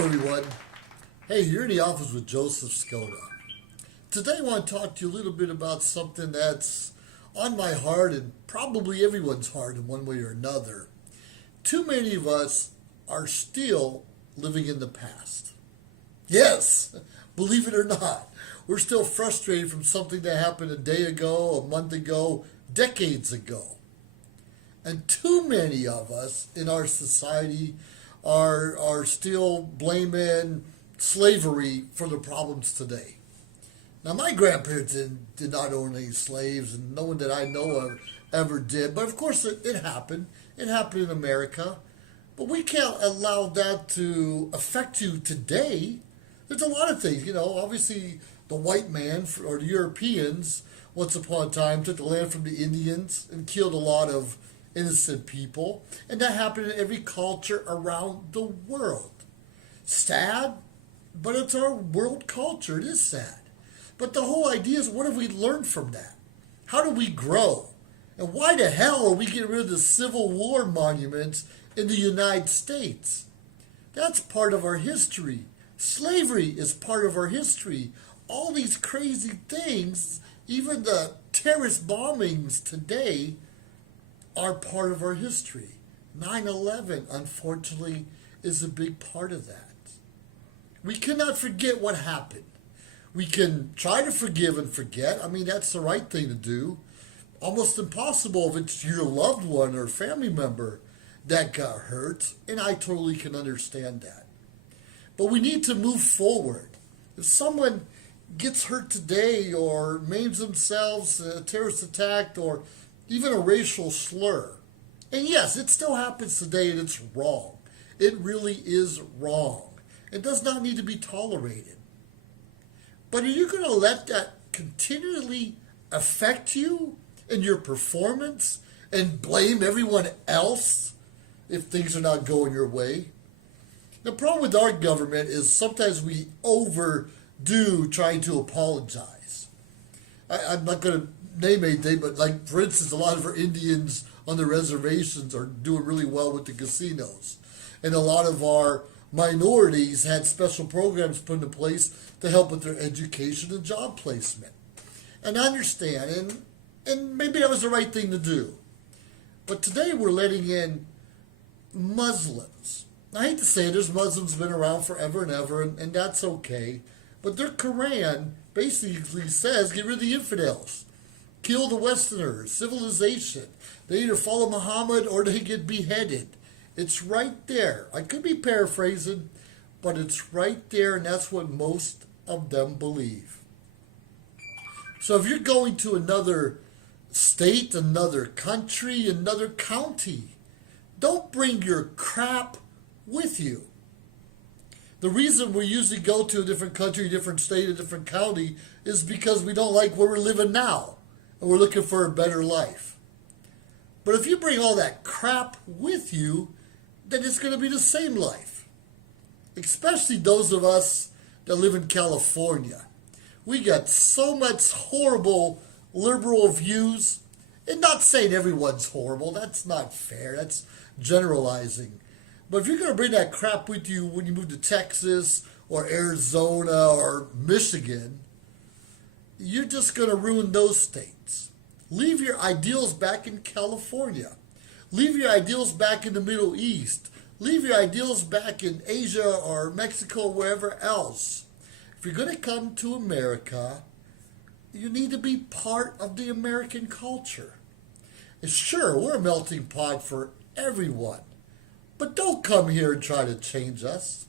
Hello, everyone. Hey, you're in the office with Joseph Skoda. Today, I want to talk to you a little bit about something that's on my heart and probably everyone's heart in one way or another. Too many of us are still living in the past. Yes, believe it or not, we're still frustrated from something that happened a day ago, a month ago, decades ago. And too many of us in our society are still blaming slavery for the problems today. Now, my grandparents did not own any slaves, and no one that I know of ever did. But of course, it happened. It happened in America. But we can't allow that to affect you today. There's a lot of things, obviously the white man or the Europeans, once upon a time, took the land from the Indians and killed a lot of innocent people. And that happened in every culture around the world. Sad, but it's our world culture. It is sad. But the whole idea is, what have we learned from that? How do we grow? And why the hell are we getting rid of the Civil War monuments in the United States? That's part of our history. Slavery is part of our history. All these crazy things, even the terrorist bombings today, are part of our history. 9/11, unfortunately, is a big part of that. We cannot forget what happened. We can try to forgive and forget. I mean, that's the right thing to do. Almost impossible if it's your loved one or family member that got hurt, and I totally can understand that. But we need to move forward. If someone gets hurt today or maims themselves, a terrorist attack, or even a racial slur, and yes, it still happens today and it's wrong. It really is wrong. It does not need to be tolerated. But are you going to let that continually affect you in your performance and blame everyone else if things are not going your way? The problem with our government is sometimes we overdo trying to apologize. I'm not going to name anything, but like, for instance, a lot of our Indians on the reservations are doing really well with the casinos. And a lot of our minorities had special programs put into place to help with their education and job placement. And I understand, and maybe that was the right thing to do. But today we're letting in Muslims. I hate to say it, there's Muslims been around forever and ever, and that's okay. But their Quran basically says, get rid of the infidels. Kill the Westerners, civilization. They either follow Muhammad or they get beheaded. It's right there. I could be paraphrasing, but it's right there, and that's what most of them believe. So if you're going to another state, another country, another county, don't bring your crap with you. The reason we usually go to a different country, a different state, a different county is because we don't like where we're living now, and we're looking for a better life. But if you bring all that crap with you, then it's going to be the same life. Especially those of us that live in California. We got so much horrible liberal views. And not saying everyone's horrible. That's not fair. That's generalizing. But if you're going to bring that crap with you when you move to Texas or Arizona or Michigan, you're just going to ruin those states. Leave your ideals back in California. Leave your ideals back in the Middle East. Leave your ideals back in Asia or Mexico or wherever else. If you're going to come to America, you need to be part of the American culture. And sure, we're a melting pot for everyone. But don't come here and try to change us.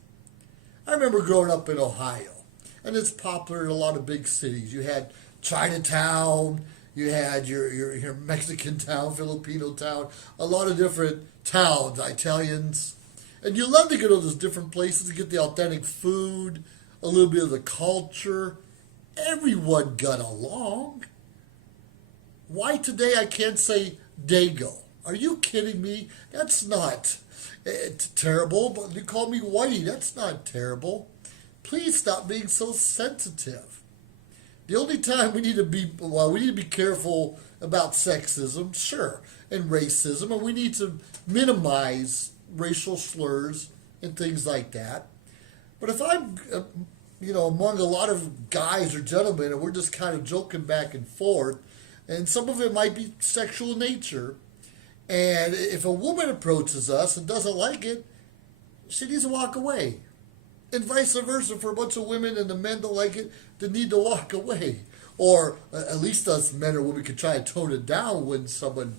I remember growing up in Ohio, and it's popular in a lot of big cities. You had Chinatown, you had your Mexican town, Filipino town, a lot of different towns, Italians. And you love to go to those different places to get the authentic food, a little bit of the culture. Everyone got along. Why today I can't say Dago? Are you kidding me? That's not terrible. But you call me Whitey. That's not terrible. Please stop being so sensitive. The only time we need to be careful about sexism, sure, and racism, and we need to minimize racial slurs and things like that. But if I'm, among a lot of guys or gentlemen, and we're just kind of joking back and forth, and some of it might be sexual in nature, and if a woman approaches us and doesn't like it, she needs to walk away. And vice versa for a bunch of women and the men don't like it, they need to walk away. Or at least us men or women can try to tone it down when someone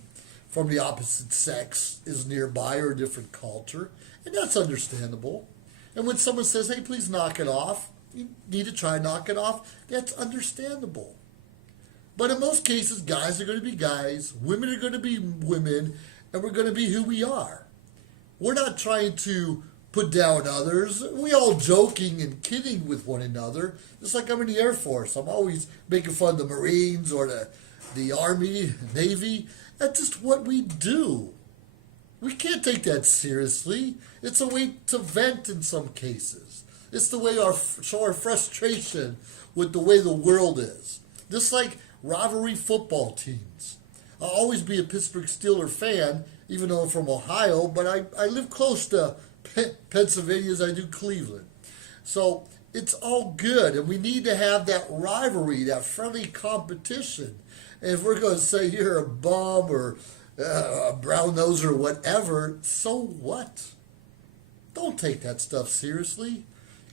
from the opposite sex is nearby or a different culture. And that's understandable. And when someone says, hey, please knock it off, you need to try and knock it off, that's understandable. But in most cases, guys are going to be guys, women are going to be women, and we're going to be who we are. We're not trying to put down others. We all joking and kidding with one another. Just like I'm in the Air Force. I'm always making fun of the Marines or the Army, Navy. That's just what we do. We can't take that seriously. It's a way to vent in some cases. It's the way show our frustration with the way the world is. Just like rivalry football teams. I'll always be a Pittsburgh Steelers fan, even though I'm from Ohio, but I live close to Pennsylvania as I do Cleveland. So it's all good, and we need to have that rivalry, that friendly competition. And if we're going to say you're a bum or a brown nose or whatever, so what? Don't take that stuff seriously.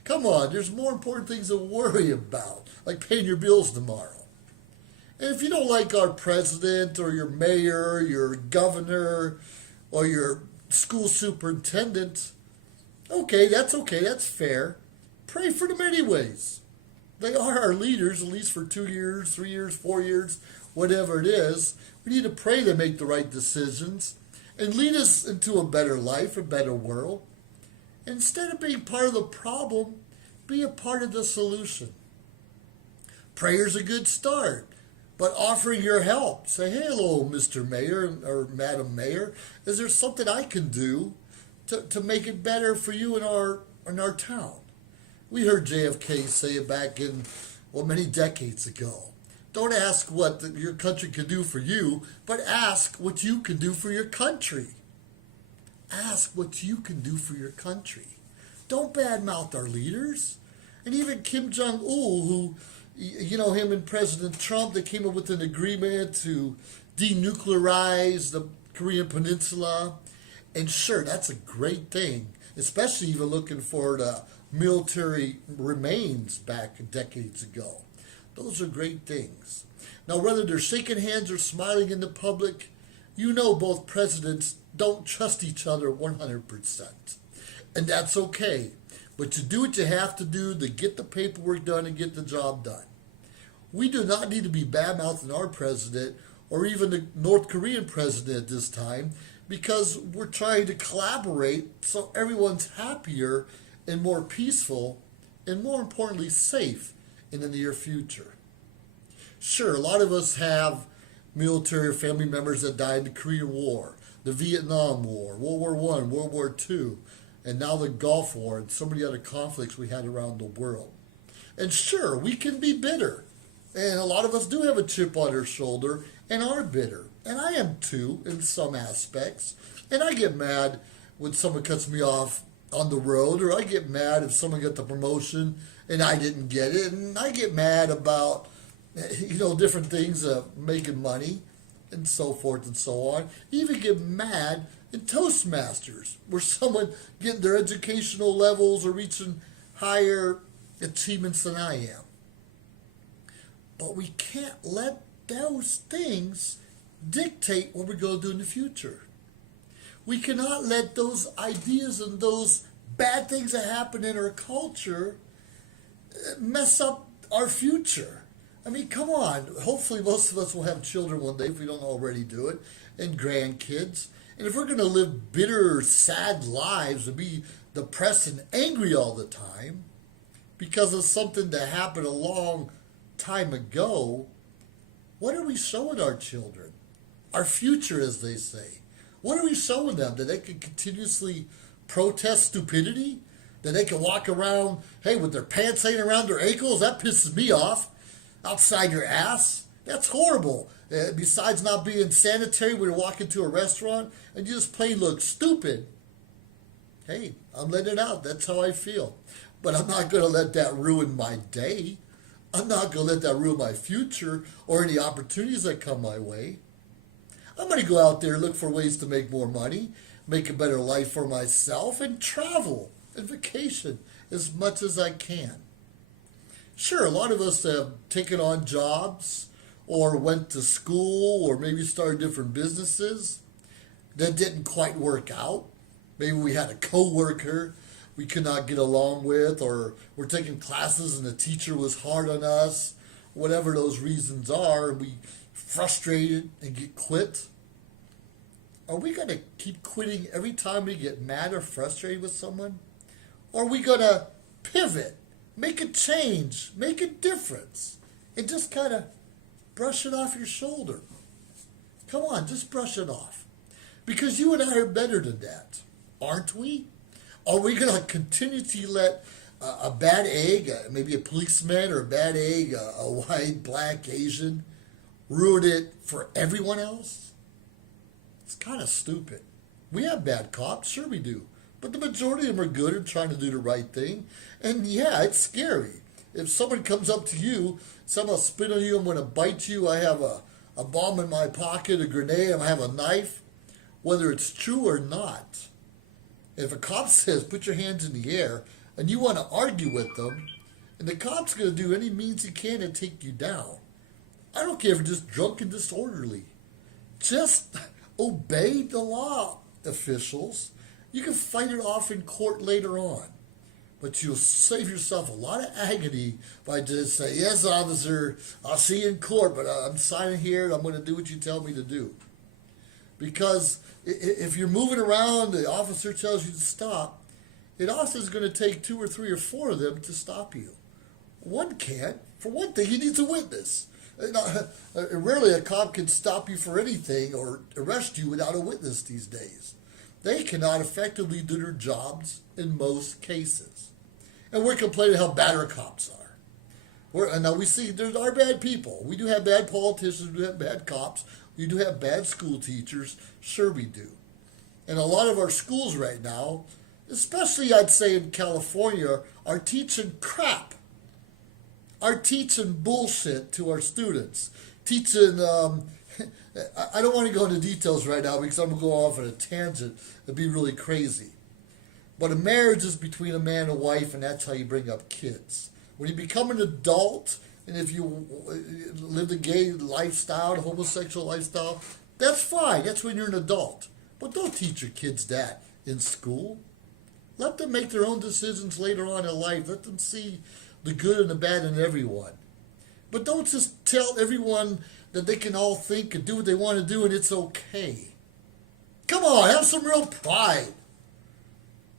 Come on, there's more important things to worry about, like paying your bills tomorrow. And if you don't like our president or your mayor, your governor, or your school superintendent, okay, that's fair. Pray for them anyways. They are our leaders, at least for 2 years, 3 years, 4 years, whatever it is. We need to pray they make the right decisions and lead us into a better life, a better world. Instead of being part of the problem, be a part of the solution. Prayer's a good start, but offering your help. Say, hey, hello, Mr. Mayor or Madam Mayor, is there something I can do to make it better for you in our town? We heard JFK say it back in, many decades ago. Don't ask what your country can do for you, but ask what you can do for your country. Ask what you can do for your country. Don't badmouth our leaders. And even Kim Jong-il, who, him and President Trump, they came up with an agreement to denuclearize the Korean Peninsula. And sure, that's a great thing, especially even looking for the military remains back decades ago. Those are great things. Now, whether they're shaking hands or smiling in the public, both presidents don't trust each other 100%. And that's okay. But you do what you have to do to get the paperwork done and get the job done. We do not need to be bad-mouthing our president or even the North Korean president at this time, because we're trying to collaborate so everyone's happier and more peaceful and, more importantly, safe in the near future. Sure, a lot of us have military or family members that died in the Korean War, the Vietnam War, World War I, World War II, and now the Gulf War and so many other conflicts we had around the world. And sure, we can be bitter. And a lot of us do have a chip on our shoulder and are bitter. And I am too, in some aspects. And I get mad when someone cuts me off on the road, or I get mad if someone got the promotion and I didn't get it. And I get mad about, different things, making money and so forth and so on. Even get mad in Toastmasters, where someone getting their educational levels or reaching higher achievements than I am. But we can't let those things dictate what we're going to do in the future. We cannot let those ideas and those bad things that happen in our culture mess up our future. I mean, come on. Hopefully most of us will have children one day, if we don't already do it, and grandkids. And if we're going to live bitter, sad lives and be depressed and angry all the time because of something that happened a long time ago, what are we showing our children? Our future, as they say. What are we showing them? That they can continuously protest stupidity? That they can walk around, with their pants hanging around their ankles? That pisses me off. Outside your ass? That's horrible. Besides not being sanitary when you walk into a restaurant and you just plain look stupid. Hey, I'm letting it out. That's how I feel. but I'm not going to let that ruin my day. I'm not going to let that ruin my future or any opportunities that come my way. I'm going to go out there, look for ways to make more money, make a better life for myself, and travel and vacation as much as I can. Sure, a lot of us have taken on jobs or went to school or maybe started different businesses that didn't quite work out. Maybe we had a coworker we could not get along with, or we're taking classes and the teacher was hard on us, whatever those reasons are, and we frustrated and get quit. Are we going to keep quitting every time we get mad or frustrated with someone? Or are we going to pivot, make a change, make a difference, and just kind of brush it off your shoulder? Come on, just brush it off. Because you and I are better than that, aren't we? Are we going to continue to let a bad egg, maybe a policeman, or a bad egg, a white, black, Asian, ruin it for everyone else? It's kind of stupid. We have bad cops, sure we do. But the majority of them are good and trying to do the right thing. And yeah, it's scary. If someone comes up to you, someone will spit on you, I'm going to bite you, I have a bomb in my pocket, a grenade, I have a knife, whether it's true or not. If a cop says, put your hands in the air, and you want to argue with them, and the cop's going to do any means he can to take you down. I don't care if you're just drunk and disorderly. Just obey the law, officials. You can fight it off in court later on. But you'll save yourself a lot of agony by just saying, yes, officer, I'll see you in court, but I'm signing here and I'm going to do what you tell me to do. Because if you're moving around, the officer tells you to stop, it also is going to take 2 or 3 or 4 of them to stop you. One can't. For one thing, he needs a witness. Rarely a cop can stop you for anything or arrest you without a witness these days. They cannot effectively do their jobs in most cases. And we're complaining how bad our cops are. And now we see there are bad people. We do have bad politicians, we do have bad cops, we do have bad school teachers. Sure we do. And a lot of our schools right now, especially I'd say in California, are teaching crap. Are teaching bullshit to our students. Teaching, I don't want to go into details right now because I'm going to go off on a tangent. It'd be really crazy. But a marriage is between a man and a wife, and that's how you bring up kids. When you become an adult, and if you live the gay lifestyle, the homosexual lifestyle, that's fine. That's when you're an adult. But don't teach your kids that in school. Let them make their own decisions later on in life. Let them see the good and the bad in everyone. But don't just tell everyone that they can all think and do what they want to do and it's okay. Come on, have some real pride.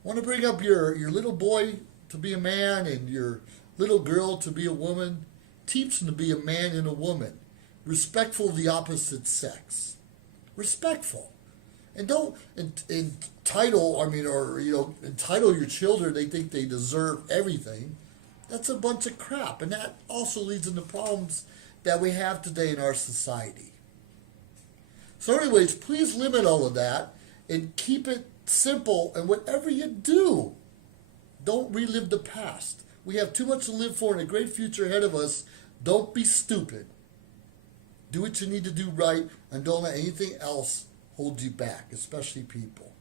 Want to bring up your little boy to be a man and your little girl to be a woman? Teach them to be a man and a woman. Respectful of the opposite sex. Respectful. And don't entitle your children, they think they deserve everything. That's a bunch of crap. And that also leads into problems that we have today in our society. So anyways, please limit all of that and keep it simple. And whatever you do, don't relive the past. We have too much to live for and a great future ahead of us. Don't be stupid. Do what you need to do right and don't let anything else hold you back, especially people.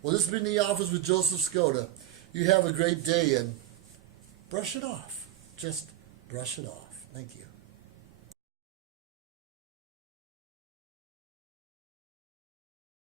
Well, this has been The Office with Joseph Skoda. You have a great day and brush it off. Just brush it off. Thank you.